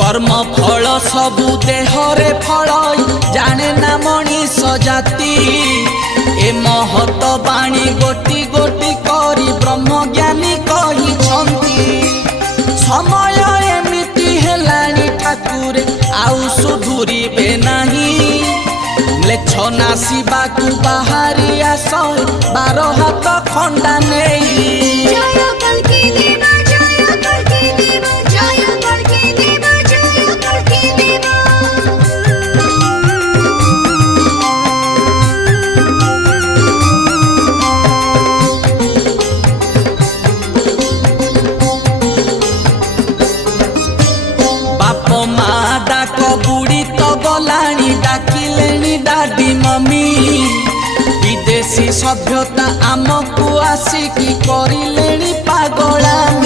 कर्म फल सबु देहरे फल जाने ना मनीष जाति ए महत बाणी गोटी गोटी करी ब्रह्म ज्ञानी कही समय एमिति हेलानी ठाकुर आउ सुधुरीबे नहीं लेछ नासिबा को बाहरी आस 12 हाथ खंडा नहीं डाडी मम्मी विदेशी सभ्यता आमको आसिकी करिलेनी पागलामी।